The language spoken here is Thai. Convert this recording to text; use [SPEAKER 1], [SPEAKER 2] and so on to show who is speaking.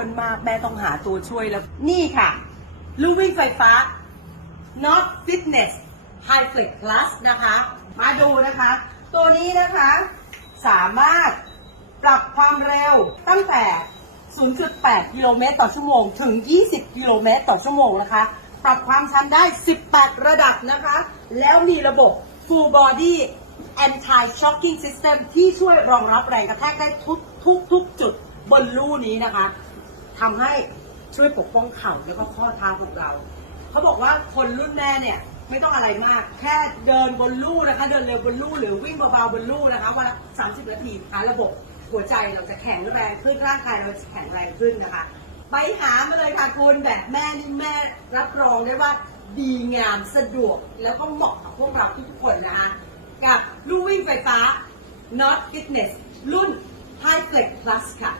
[SPEAKER 1] วนมากแม่ต้องหาตัวช่วยแล้ว นี่ค่ะ ลูกวิ่งไฟฟ้า Not Fitness High Flex Plus นะคะ มาดูนะคะ ตัวนี้นะคะ สามารถปรับความเร็วตั้งแต่ 0.8 กิโลเมตรต่อชั่วโมง ถึง 20 กิโลเมตรต่อชั่วโมงนะคะ ปรับความชันได้ 18 ระดับนะคะ แล้วมีระบบ Full Body Anti Shocking System ที่ช่วยรองรับแรงกระแทกได้ทุกทุกทุกจุดบนลู่นี้นะคะ ทำให้ช่วยปกป้องเข่าแล้วก็ข้อเท้าของเรา เขาบอกว่าคนรุ่นแม่เนี่ยไม่ต้องอะไรมาก แค่เดินบนลู่นะคะ เดินเร็วบนลู่หรือวิ่งเบาๆบนลู่นะคะวันละ30นาทีหาระบบหัวใจเราจะแข็งแรงขึ้นร่างกายเราจะแข็งแรงขึ้นนะคะ ไปหามาเลยค่ะคุณแบบแม่นี่แม่รับรองได้ว่าดีงามสะดวกแล้วก็เหมาะกับพวกเราทุกคนนะคะกับลู่วิ่งไฟฟ้า Not Fitness รุ่น High Flex Plus ค่ะ